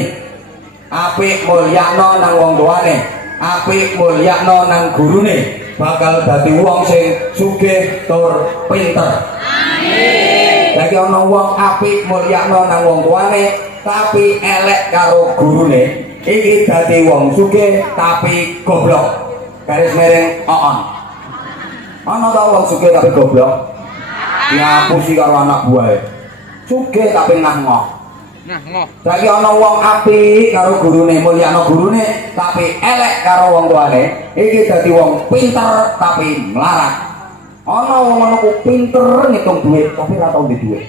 Apik mulyakno nang wong tuane, apik mulyakno nang gurune, bakal dadi wong sing sugih tur pinter. Amin. Lagi ana wong apik mulyakno nang wong tuane tapi elek karo gurune, iki dadi wong sugih tapi goblok. Garis miring on. Ana ta wong sugih tapi goblok? Diapusi karo anak buahe. Sugih tapi ngah-ngoh. Lagi ana wong apik karo gurune, mulyakno gurune tapi elek karo wong tuane, iki dadi wong pinter tapi melarat. Ana wong ngono ku pinter ngitung duit tapi ora tau duwe duit.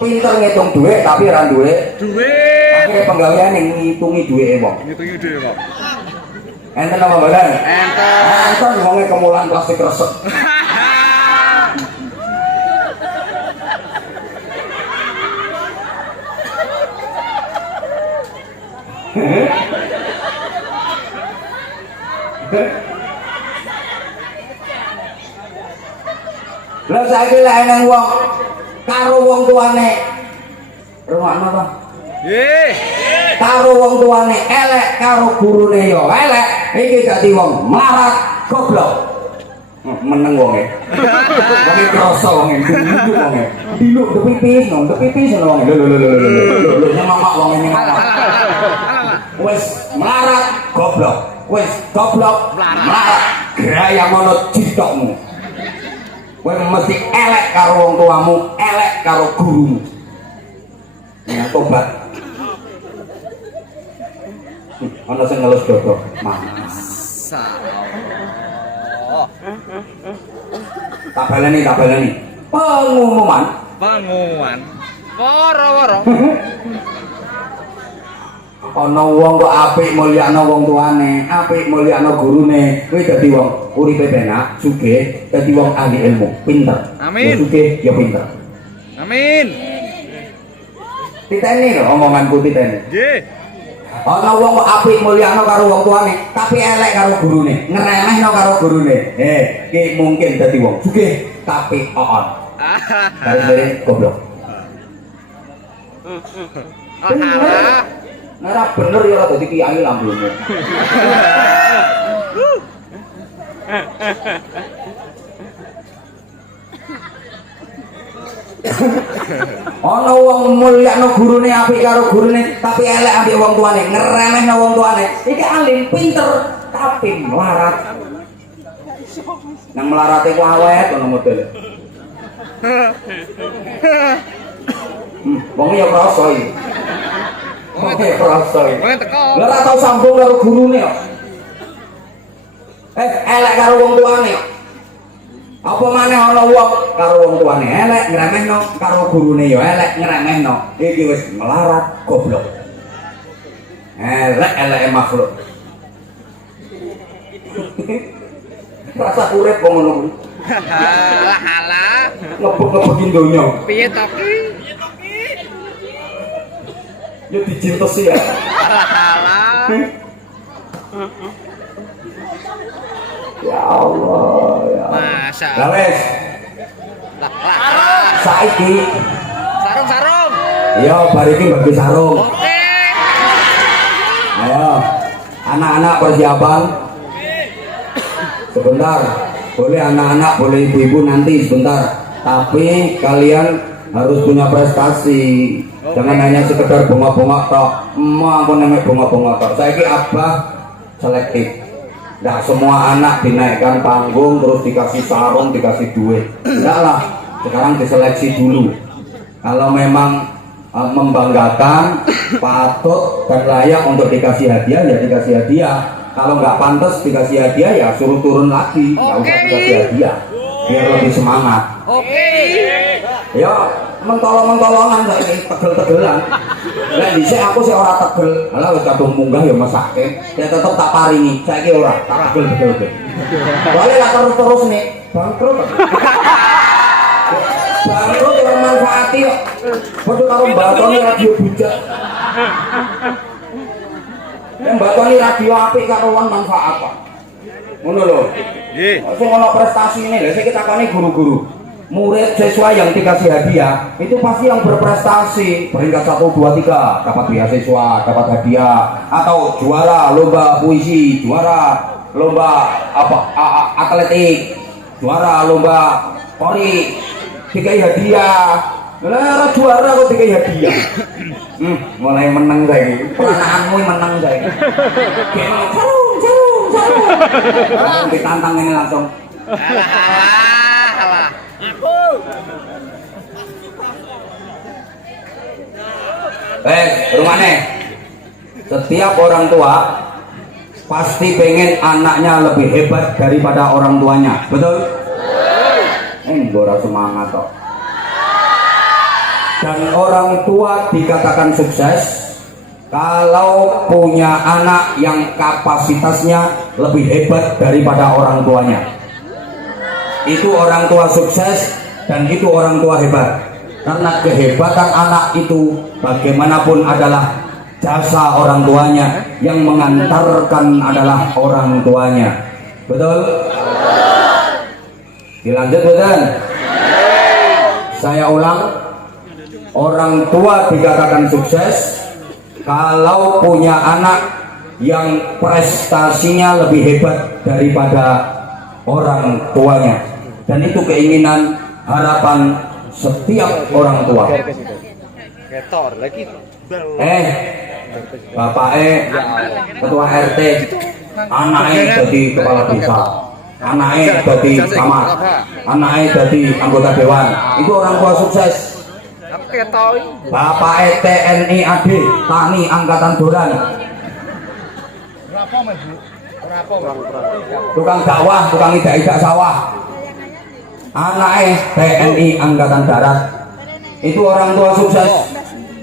Pinter ngitung duit tapi ora duwe duit. Akhire penggaweane ngitungi duwike wong. Ngitungi duwike kok. Enten apa mboten? Enten wonge kemulan plastik resek. Lah saiki lek enek wong karo wong tuane. Rumakno apa? Nggih. Karo wong tuane elek, karo gurune yo elek, iki dadi wong melarat, goblok. Meneng wonge. Wonge kroso wonge, nduk wonge. Diluk depipis no, depipis no wonge. Lho, nyemak wonge nyemak. Wis melarat, goblok. Wis goblok, melarat. Graya mono citokmu. Kowe mesti elek karo wong tuamu, elek karo gurumu. Ya tobat. Ana sing ngelus dodok. Masyaallah. Tak baleni. Pengumuman. Woro-woro. Ana wong kok apik mulyakno wong tuane, apik mulyakno gurune, kuwi dadi wong uripe penak, sugih, dadi wong ahli ilmu, pinter. Amin. Sugih ya pinter. Amin. Titeni lho omonganku titeni. Nggih. Ana wong kok apik mulyakno karo wong tuane, tapi elek karo gurune, ngremehno karo gurune. Ki mungkin dadi wong sugih tapi oon. Garis goblok. Alah. Ora bener ya ora dadi kiai lambune. Ana wong mulyakno gurune apik karo gurune tapi elek ambek wong tuane, ngremehno wong tuane. Iki alim pinter tapi melarat. Nang melarate ku awet ngono model. Wong ya krasa iki. Wong ya krasa iki. Wong teko. Lha ora tau sambung karo gurune kok. Elek karo wong tuane kok. Apa maneh ana wong karo wong tuane elek ngremehno karo gurune ya elek ngremehno. Iki wis melarat goblok. Elek makhluk. Rasa urip wong ngono kuwi. Alah. Ngebuk-ngebukin donya. Piye to ki? Ya dijintesi ya. Alah. Ya Allah ya. Masa. Lah wis, Lah. saiki Sarung. ya bar iki bagi sarung. Oke. Ayo. Anak-anak persiapan. Sebentar. Boleh anak-anak, boleh ibu-ibu nanti sebentar. Tapi kalian harus punya prestasi. Jangan hanya sekedar bongok-bongok tok. Aku namanya bongok-bongok tok. Saiki abah selektif. Nah, semua anak dinaikkan panggung terus dikasih sarung, dikasih duit. Enggak lah, sekarang diseleksi dulu. Kalau memang membanggakan, patut dan layak untuk dikasih hadiah, ya dikasih hadiah. Kalau nggak pantas dikasih hadiah, ya suruh turun lagi, nggak usah dikasih hadiah, biar lebih semangat. Oke. Ya, mentolong-mentolongan saiki, tegel-tegelan. Lah dhisik aku sih ora tegel. Lah wis kadung munggah ya mesake. Ya tetep tak paringi. Saiki ora, tak tegel-tegel. Boleh lah terus nih, bangkrut. Bangkrut ora manfaati kok. Padha karo batone radio bujak. Yang batone radio apik karo wong manfaat kok. Ngono lho. Nggih. Sing ana prestasine lha sing kita takoni guru-guru. Murid siswa yang dikasih hadiah itu pasti yang berprestasi, peringkat 1, 2, 3 dapat beasiswa, dapat hadiah, atau juara lomba puisi, juara lomba atletik, juara lomba pori, dikai hadiah. Lah juara kok dikai hadiah. Mulai menang saiki. Peranaanmu menang saiki. Jarum. Ditantang ini langsung. Alah. Rumahnya setiap orang tua pasti pengen anaknya lebih hebat daripada orang tuanya, betul? Gora semangat toh. Dan orang tua dikatakan sukses kalau punya anak yang kapasitasnya lebih hebat daripada orang tuanya. Itu orang tua sukses dan itu orang tua hebat. Karena kehebatan anak itu bagaimanapun adalah jasa orang tuanya, yang mengantarkan adalah orang tuanya. Betul? Dilanjut betul? Saya ulang, orang tua dikatakan sukses kalau punya anak yang prestasinya lebih hebat daripada orang tuanya. Dan itu keinginan, harapan setiap orang tua. Ketor lagi. Bapak ketua RT, anaknya jadi kepala desa, anaknya jadi camat, anaknya jadi anggota dewan. Itu orang tua sukses. Bapak TNI AD, Tani Angkatan Doran, tukang dakwah, tukang idak-idak sawah, anaknya TNI Angkatan Darat. Itu orang tua sukses.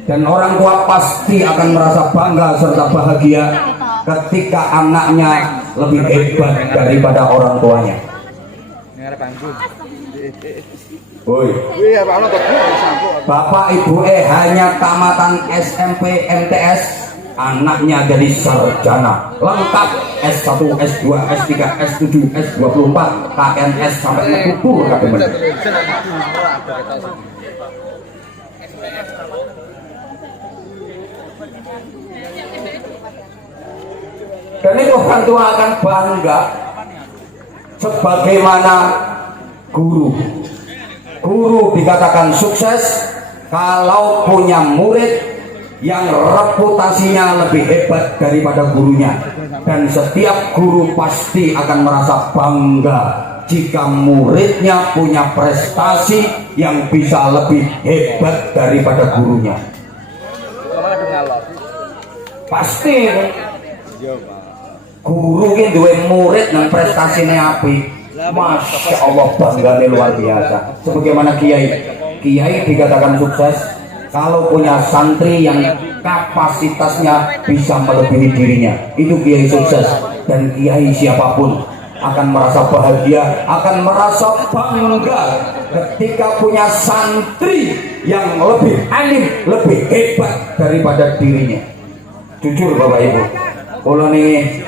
Dan orang tua pasti akan merasa bangga serta bahagia ketika anaknya lebih hebat daripada orang tuanya. Woi, Iya, Pak Ono kok sampo. bapak ibu hanya tamatan SMP MTS, anaknya jadi sarjana lengkap S1, S2, S3, S7, S24, KNS sampai ngekubur kabeh men. Dan itu orang tua akan bangga sebagaimana guru. Guru dikatakan sukses kalau punya murid yang reputasinya lebih hebat daripada gurunya, dan setiap guru pasti akan merasa bangga jika muridnya punya prestasi yang bisa lebih hebat daripada gurunya. Pasti guru ini duwe murid yang prestasinya api, masya Allah bangganya luar biasa. Sebagaimana kiai dikatakan sukses kalau punya santri yang kapasitasnya bisa melebihi dirinya, itu kiai sukses. Dan kiai siapapun akan merasa bahagia, akan merasa bangga ketika punya santri yang lebih alim, lebih hebat daripada dirinya. Jujur Bapak Ibu, kalau nih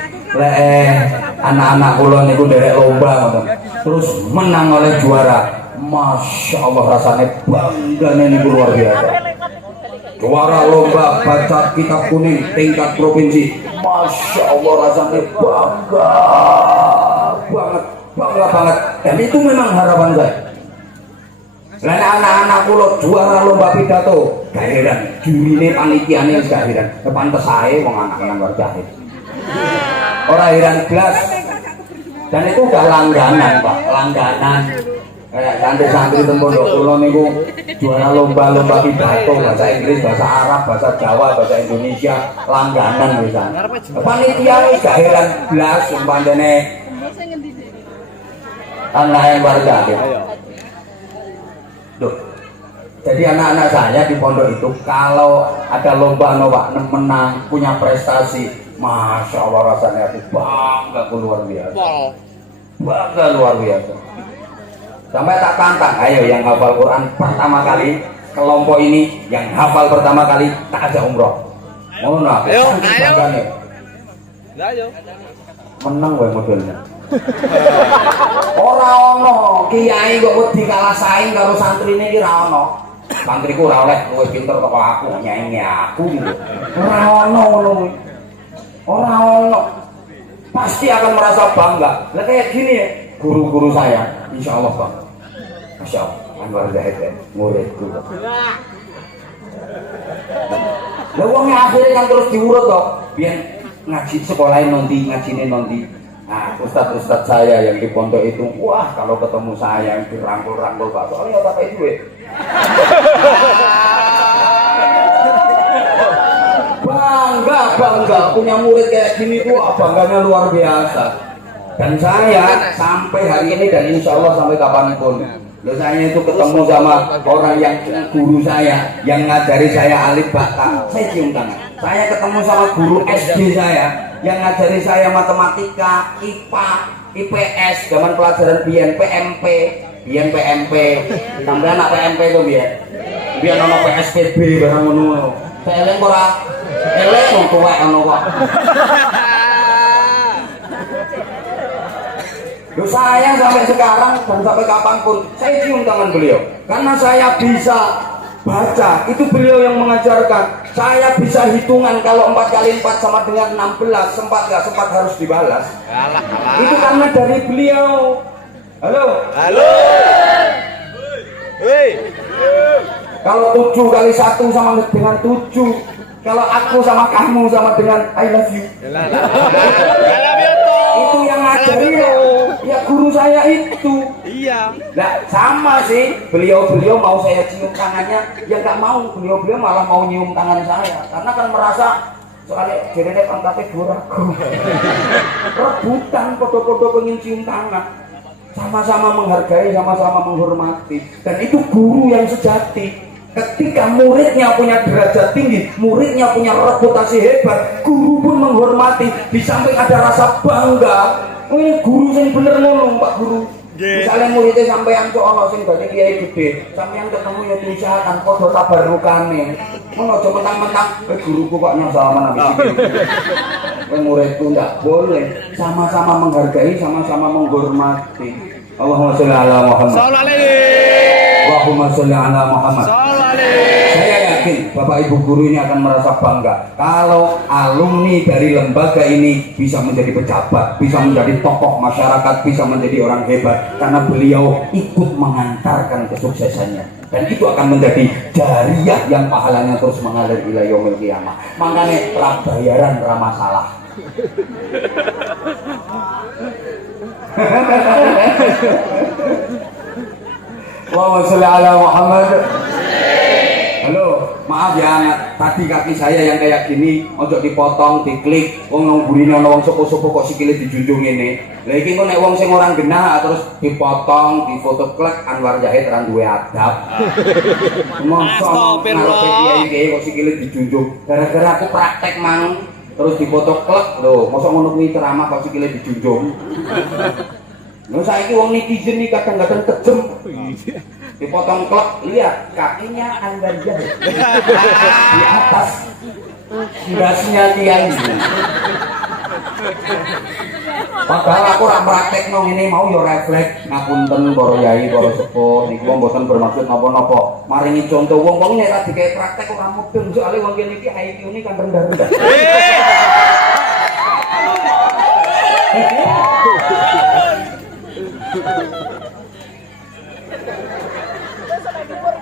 anak-anak kula niku derek lomba terus menang oleh juara, masya Allah rasanya bangganya niku luar biasa. Juara lomba baca kitab kuning tingkat provinsi, masya Allah rasanya bangga banget. Dan itu memang harapan saya. Dan anak-anak kula juara lomba pidato, gaheran jurine panitiane wis gaheran, pantes ae wong anak yang jahit. Orang heran belas. Dan itu udah langganan Pak, langganan. Kayak santri-santri teng pondok kula niku juara lomba-lomba pidato bahasa Inggris, bahasa Arab, bahasa Jawa, bahasa Indonesia, langganan wisan. Panitia wis gak heran belas umpamane anak yang warga gitu. Duh. Jadi anak-anak saya di pondok itu kalau ada lomba menang, punya prestasi, masya Allah rasanya aku bangga luar biasa. Bangga luar biasa. Sampai tak tantang, ayo yang hafal Quran pertama kali, kelompok ini yang hafal pertama kali tak ajak umroh. Mau nak? Ayo. Menang wae modelnya. Ora ono kiai kok wedi kalah saing karo santrine iki ra ono. Santriku ora oleh luwih pinter kok aku nyanyi aku gitu. Ora ono ngono. Ora ono. Pasti akan merasa bangga. Lah kayak gini ya, guru-guru saya insyaallah Bang. Masyaallah, Anwar Zahid muridku. Lah wong akhire kan terus diurut kok. Biyen ngaji sekolahin nanti, ngajine nanti. Nah, ustadz saya yang di pondok itu, wah kalau ketemu saya yang dirangkul-rangkul Pak, soalnya tak kayak duit. Bangga punya murid kayak gini tuh, bangganya luar biasa. Dan saya sampai hari ini dan insya Allah sampai kapanpun, saya itu ketemu sama orang yang guru saya, yang ngajari saya alif bata, saya cium tangan. Saya ketemu sama guru SD saya, yang ngajari saya matematika, IPA, IPS, zaman pelajaran biyen PMP, sampai anak PMP itu biyen ono PSPB barang ngono. Saya eleng ora? Eleng wong tuwek ono kok. Loh, saya sampai sekarang dan sampai kapanpun saya cium tangan beliau karena saya bisa baca, itu beliau yang mengajarkan. Saya bisa hitungan kalau 4 kali 4 sama dengan 16, sempat gak sempat harus dibalas. Itu karena dari beliau. Halo. Kalau 7 kali 1 sama dengan 7. Kalau aku sama kamu sama dengan I love you. Itu yang ngajari ya guru saya itu. Iya. Nah sama sih, beliau mau saya cium tangannya, ya nggak mau. Beliau malah mau nyium tangan saya, karena kan merasa soalnya jadi pangkatnya buraku. Rebutan foto-foto pengen cium tangan, sama-sama menghargai, sama-sama menghormati, dan itu guru yang sejati. Ketika muridnya punya derajat tinggi, muridnya punya reputasi hebat, guru pun menghormati. Di samping ada rasa bangga. Ini guru yang bener ngomong Pak Guru. Misalnya muridnya sampean kok ana sing dadi kiai gede, sampean ketemu ya diusahakan padha tabarrukane. Mun aja mentang-mentang guruku kok nyasalaman habis iki. Kowe muridku ndak boleh, sama-sama menghargai, sama-sama menghormati. Allahumma sholli ala Muhammad. Sallallahu alaihi. Allahumma sholli ala Muhammad. Sallallahu alaihi. Saya yakin Bapak Ibu guru ini akan merasa bangga kalau alumni dari lembaga ini bisa menjadi pejabat, bisa menjadi tokoh masyarakat, bisa menjadi orang hebat karena beliau ikut mengantarkan kesuksesannya. Dan itu akan menjadi jariah yang pahalanya terus mengalir ila yaumil qiyamah. Makanya prabayaran ra masalah. Allahumma sholli ala Muhammad. Halo, maaf ya, tadi kaki saya yang kayak gini, ojo dipotong, diklik, wong nungguin ono wong sopo-sopo kok sikile dijunjung ini. Lah iki kok nek wong sing orang genah terus dipotong, difoto klek Anwar Zahid ra duwe adab. Mosok kiai-kiai kok sikile dijunjung. Gara-gara aku praktek mang terus difoto klek lho, mosok ngono kuwi ceramah kok sikile dijunjung. Lho saiki wong netizen iki kadang-kadang kejem. Dipotong klek, lihat kakinya Anwar Zahid di atas gasnya kiai. Padahal aku ora praktek nang ngene mau yo refleks. Ngapunten para yai, para sepuh, niku mboten bermaksud napa-napa. Maringi contoh wong-wong nek ra dikae praktek ora mudeng, soalé wong kene iki IQ-ne kan rendah-rendah.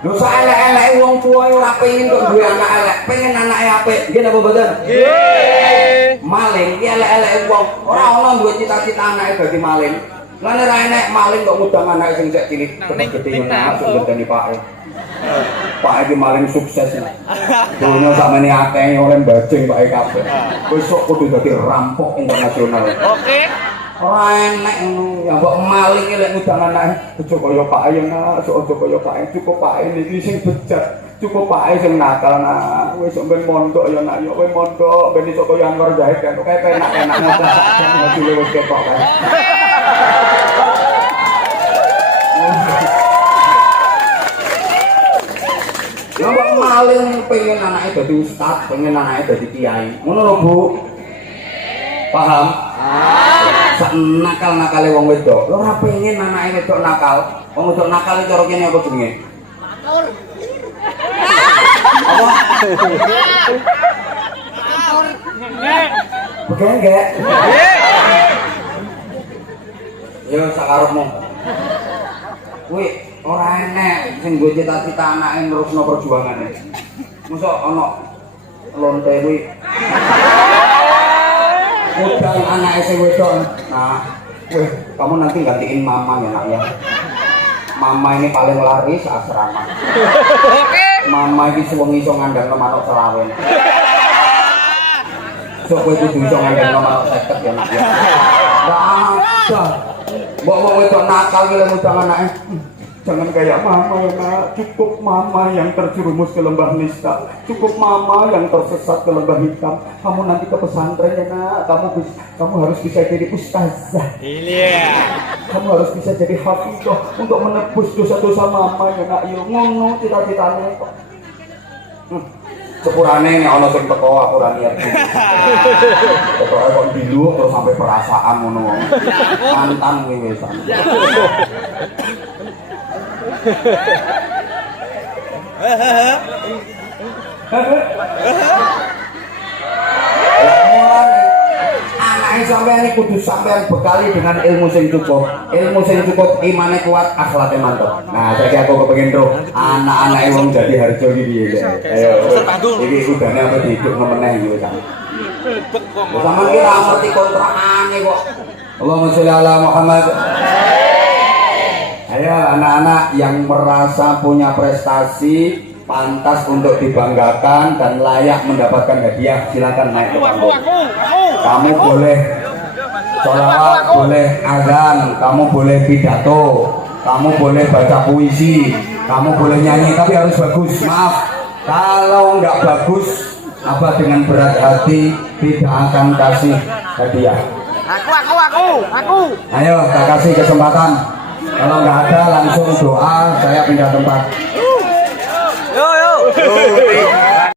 Lho saelek-eleke wong tuwa ora pengen kok duwe anak elek, pengen anake apik. Nggih napa mboten? Nggih. Maling iki elek-eleke wong ora ana duwe cita-cita anake dadi maling. Lah nek ra enek maling kok ngudang anake sing sik cilik, gede yo nak sing ngedeni pake. Pak iki maling sukses. Dunya sakmene akeh oleh bajing pake kabeh. Besok kudu dadi rampok internasional. Oke. Ora enek ngono, ya mbok maling lek ngudang anake, aja kaya Pak Ayo nak, aja kaya Pak Ayo, cukup Pak Ayo niki sing bejat, cukup Pak Ayo sing nakal nak. Wis ben mondok ya nak, yo kowe mondok ben iso kaya Anwar Zahid kan, kae penak-penak ngono sak hasilé wis ketok kae. Ya mbok maling pengen anake dadi ustaz, pengen anake dadi kiai. Ngono lho, Bu. Paham? Sak nakal-nakale wong wedok. Lho ora pengen anake wedok nakal. Wong wedok nakal cara kene apa jenenge? Matur. Apa? Matur. Enggak. Yo sakarepmu. Kuwi ora enek sing nggo cita-cita anake nerusno perjuangane. Mosok ana lonte kuwi udang anak sing wedok. Nah, kamu nanti gantiin mama ya nak ya. Mama ini paling laris asrama. Oke. Mama ini suwengi iso ngandang manuk selawen. Sok kowe kudu iso ngandang manuk 50 ya nak ya. Enggak ada. Mbok wedok nakal ki lek udang anake. Jangan kayak mama ya nak, cukup mama yang terjerumus ke lembah nista, cukup mama yang tersesat ke lembah hitam. Kamu nanti ke pesantren ya nak, kamu harus bisa jadi ustazah. Iya. Kamu harus bisa jadi hafizah untuk menebus dosa-dosa mama ya nak. Yo ngono cita-citane kok. Sepurane nek ana sing teko aku ora niat. Pokoke kok dilu terus sampai perasaan ngono wong. Mantan kuwi wisan. Anake sampeyan iki kudu sampeyan bekali dengan ilmu sing cukup, imane kuat, akhlake mantap. Nah, saiki aku kepengin ro anak-anake wong Jati Harjo iki piye. Ayo. Iki udane apa dihidupno meneh iki wis. Sampeyan ki ora ngerti kontrakane kok. Allahumma sholli ala Muhammad. Ayo anak-anak yang merasa punya prestasi pantas untuk dibanggakan dan layak mendapatkan hadiah, silakan naik ke panggung. Kamu boleh sholawat, boleh azan, kamu boleh pidato, kamu boleh baca puisi, kamu boleh nyanyi, tapi harus bagus. Maaf, kalau nggak bagus, apa dengan berat hati tidak akan kasih hadiah. Aku. Ayo, tak kasih kesempatan. Kalau nggak ada langsung doa, saya pindah tempat. Yo yo.